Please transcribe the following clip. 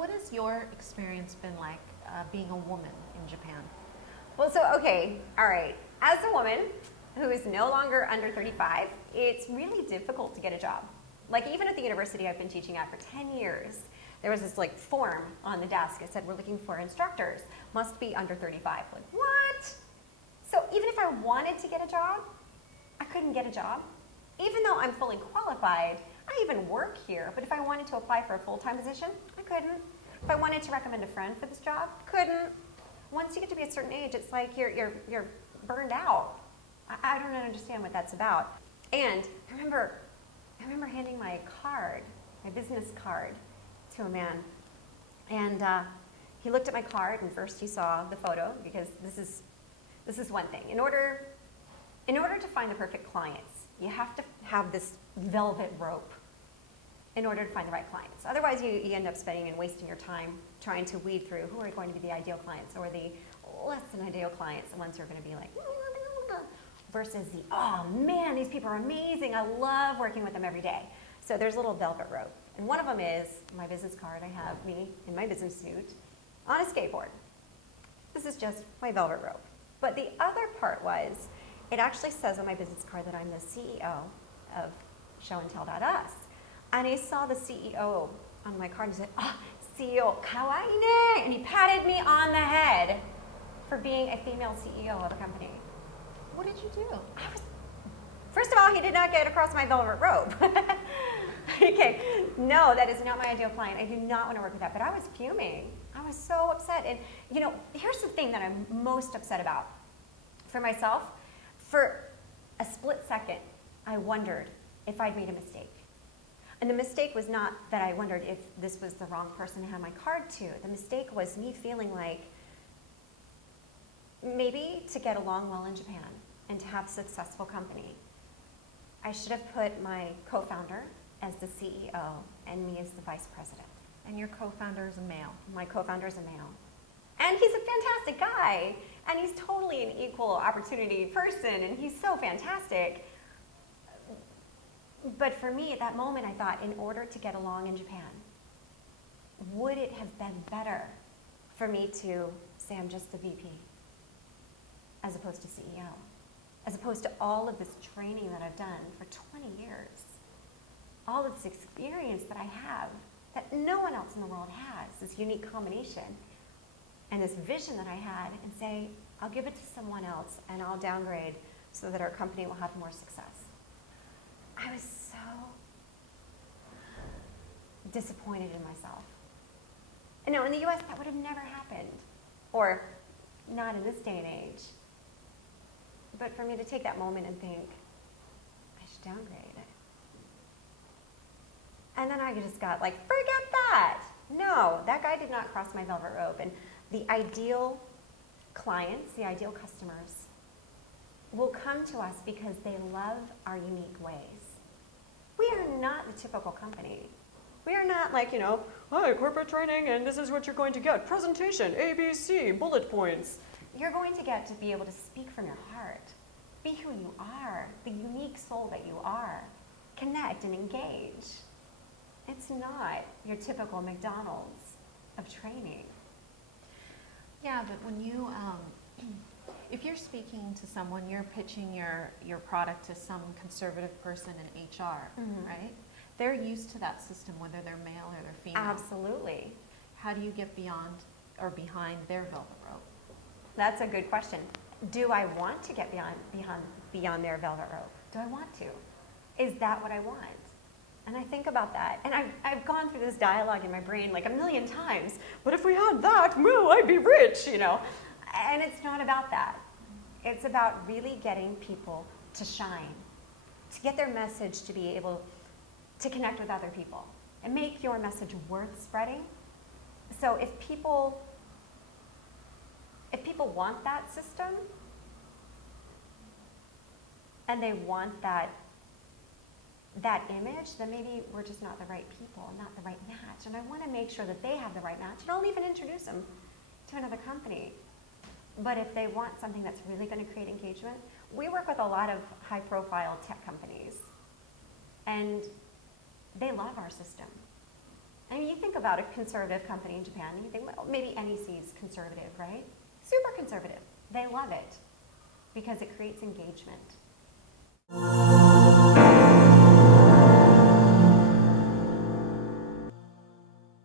what has your experience been like being a woman in Japan? Well, so, okay, all right. As a woman who is no longer under 35, it's really difficult to get a job. Like, even at the university I've been teaching at for 10 years, there was this like form on the desk. It said, we're looking for instructors, must be under 35. Like, what? So even if I wanted to get a job, I couldn't get a job. Even though I'm fully qualified, I even work here, but if I wanted to apply for a full-time position, I couldn't. If I wanted to recommend a friend for this job, couldn't. Once you get to be a certain age, it's like you're burned out. I don't understand what that's about. And I remember handing my card, my business card, to a man. And he looked at my card, and first he saw the photo, because this is one thing. In order to find the perfect clients, you have to have this velvet rope in order to find the right clients. Otherwise, you end up spending and wasting your time trying to weed through who are going to be the ideal clients or the less than ideal clients, the ones who are going to be like, versus the, oh man, these people are amazing. I love working with them every day. So there's a little velvet rope. And one of them is my business card. I have me in my business suit on a skateboard. This is just my velvet rope. But the other part was, it actually says on my business card that I'm the CEO of ShowandTell.us. And he saw the CEO on my card and said, oh, CEO, kawaii ne. And he patted me on the head for being a female CEO of a company. What did you do? First of all, he did not get across my velvet rope. Okay, no, that is not my ideal client. I do not want to work with that. But I was fuming. I was so upset. And, you know, here's the thing that I'm most upset about. For myself, for a split second, I wondered if I'd made a mistake. And the mistake was not that I wondered if this was the wrong person to hand my card to. The mistake was me feeling like maybe to get along well in Japan and to have a successful company, I should have put my co-founder as the CEO and me as the vice president. And your co-founder is a male. My co-founder is a male. And he's a fantastic guy. And he's totally an equal opportunity person. And he's so fantastic. But for me, at that moment, I thought, in order to get along in Japan, would it have been better for me to say I'm just the VP as opposed to CEO? As opposed to all of this training that I've done for 20 years, all of this experience that I have that no one else in the world has, this unique combination, and this vision that I had, and say, I'll give it to someone else and I'll downgrade so that our company will have more success. I was so disappointed in myself. And now in the US, that would have never happened, or not in this day and age. But for me to take that moment and think, I should downgrade. And then I just got like, forget that. No, that guy did not cross my velvet rope. And the ideal clients, the ideal customers, will come to us because they love our unique ways. We are not the typical company. We are not like, hi, corporate training, and this is what you're going to get. Presentation, ABC, bullet points. You're going to get to be able to speak from your heart. Be who you are, the unique soul that you are. Connect and engage. It's not your typical McDonald's of training. Yeah, but when you, if you're speaking to someone, you're pitching your product to some conservative person in HR, right? They're used to that system, whether they're male or they're female. Absolutely. How do you get beyond or behind their velvet rope? That's a good question. Do I want to get beyond their velvet rope? Do I want to? Is that what I want? And I think about that. And I've gone through this dialogue in my brain like a million times. But if we had that, well, I'd be rich, And it's not about that. It's about really getting people to shine, to get their message to be able to connect with other people and make your message worth spreading. So if people want that system and they want that image, then maybe we're just not the right people, not the right match. And I want to make sure that they have the right match. And I'll even introduce them to another company. But if they want something that's really going to create engagement, we work with a lot of high-profile tech companies. And they love our system. I mean, you think about a conservative company in Japan, and you think, well, maybe NEC is conservative, right? Super conservative. They love it because it creates engagement.